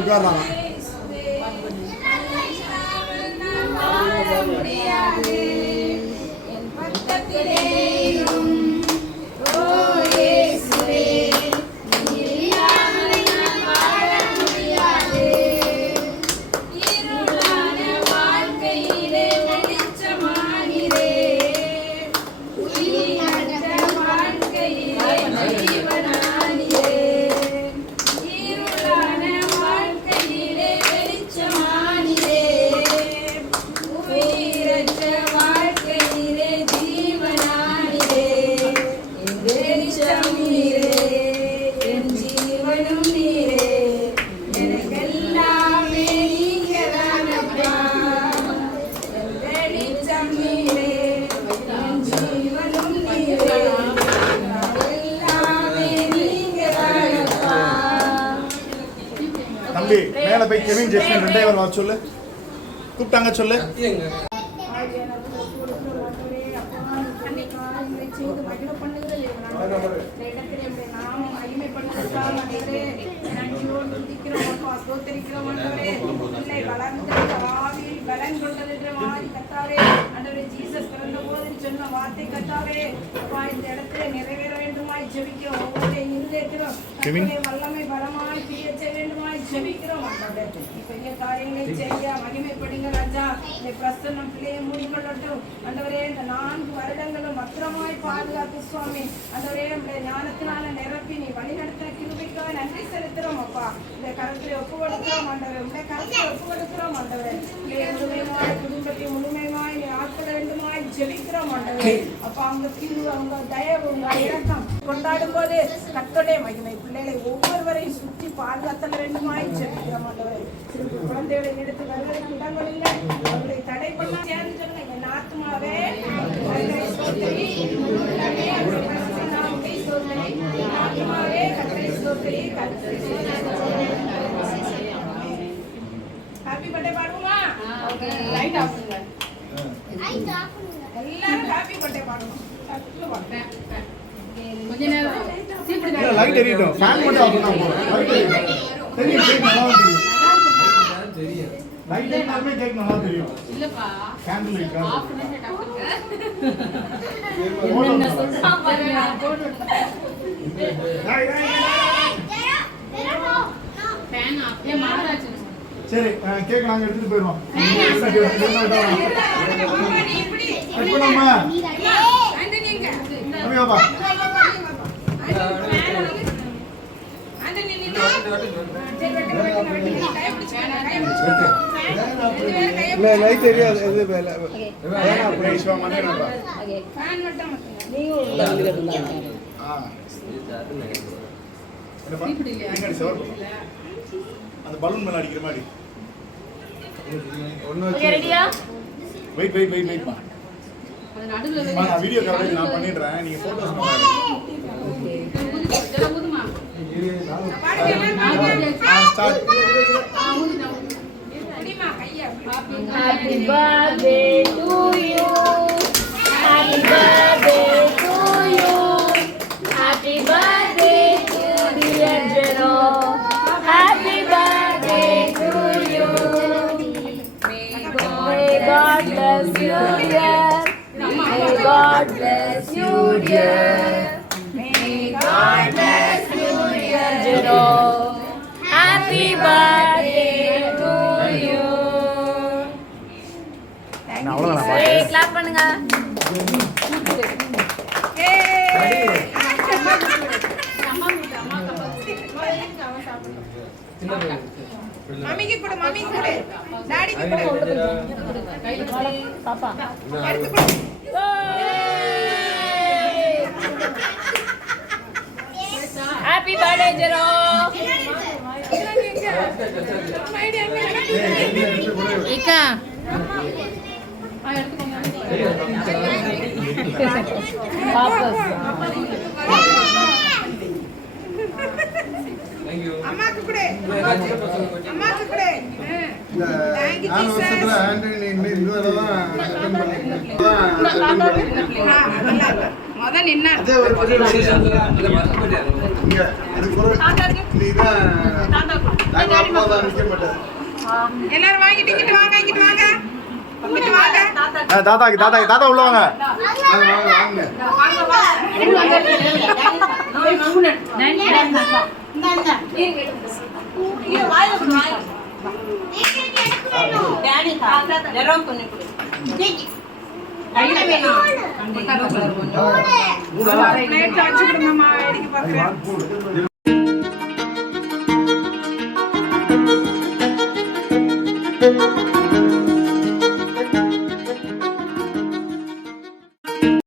உட்கார்றாங்க. மேல போய் Kevin Justin ரெண்டே வர சொல்லு, கூப்பிட்டாங்க சொல்லு. வல்லமை பலமாய் பிரிய செய்ய வேண்டுமாய் ஜெபிக்கிறோம். பெரிய காரியங்களை செய்ய மகிமைப்படுங்க ராஜா. இந்த பிரசன்னம் பிள்ளையை மூடிக்கொள்ளட்டும் ஆண்டவரே. இந்த 4 வருடங்களும் பத்திரமாய் பாதுகாத்து சுவாமி ஆண்டவரே. நம்முடைய ஞானத்தினால நிரப்பி நீ வழிநடத்தின கிருபைக்காக நன்றி செலுத்துறோம் அப்பா. இந்த கருத்தை ஒப்பு கொடுக்கிறோம் ஆண்டவரே. உடைய கருத்தை ஒப்பு கொடுக்கிறோம் ஆண்டவரே. முழுமையாய் குடும்பத்தை முழுமையாய் நீ ஆட்கொள்ள வேண்டுமாய் ஜெபிக்கிறோம் ஆண்டவரே. அப்பா அவங்க கிரு அவங்க தயவு உங்க இரக்கம் கொண்டாடும் போது கர்த்தருடைய மகிமை பிள்ளைகளை ஒவ்வொருவரையும் சுற்றி பாதுகாத்தல் வேண்டுமாய் ஜெபிக்கிறோம் ஆண்டவரே. குழந்தைகளை எடுத்து வருவதற்கு இடங்கள் இல்லை, அவர்களை தடை பண்ண சேர்ந்து என் ஆத்மாவே கர்த்தரை ஸ்தோத்திரி. ஹாப்பி பர்த்டே பாடுவோமா? லைட் ஆஃப் பண்ணுங்க எல்லாரும். ஹாப்பி பர்த்டே பாடுவோம். கொஞ்ச நேரம் சீக்கிரம் லைட் எரியட்டும். ஃபேன் மட்டும் ஆஃப் பண்ணா போதும். லைட் எரியட்டும். தெரியும் நல்லா தெரியும். லைட் எரியனாலுமே கேக் நல்லா தெரியும். இல்லப்பா கேண்டில் லைட் ஆஃப் பண்ணி டக்குங்க என்ன சொல்றா பாருங்க. ஃபேன் ஆஃப் ஏ மாறாச்சு. சரி கேக் நாங்க எடுத்துட்டு போயிரோம். கட் பண்ணாமா அந்த நீங்க அப்படியே வா. லைட் தெரியாது. இது வேலை பிரேஷ் பண்ணேனப்பா. ஃபேன் மட்டும் நீங்க அந்த பலூன் மேல அடிக்கிற மாதிரி ஒண்ணு ரெடியா? வெயிட் பா. அது நடுவுல நான் வீடியோ கவரேஜ் நான் பண்ணிடுறேன். நீங்க போட்டோஸ் பண்ணுங்க. ஓகே ஜல ஊதுமா. ஸ்டார்ட். அடிமா கையா. Happy birthday to you. Happy birthday to you. Happy birthday to dear Jero. Happy birthday to you. May God bless you dear. May God bless you dear. May God bless you dear Jero. Happy birthday to you. அவ்வளவுதான் பாட்டு. Clap பண்ணுங்க. மம்மிக்கு கொடு, மம்மிக்கு கொடு, டாடிக்கு கொடு. கையில கொடு பாப்பா. எடுத்து கொடு. Happy birthday zero. ஏக்கா பாப்பா அம்மாக்கு கொடு, அம்மாக்கு கொடு. Thank you Jesus. ஆண்டனி இதுவரை தான் முதல் நின்னா எல்லாரும் வாங்கிட்டு இங்கிட்டு வாங்க இங்கிட்டு வாங்க இங்கிட்டு வாங்க தாத்தா உள்ள வாங்க. வச்சு கொடுங்கம்மா வேடிக்கை பார்க்குறேன்.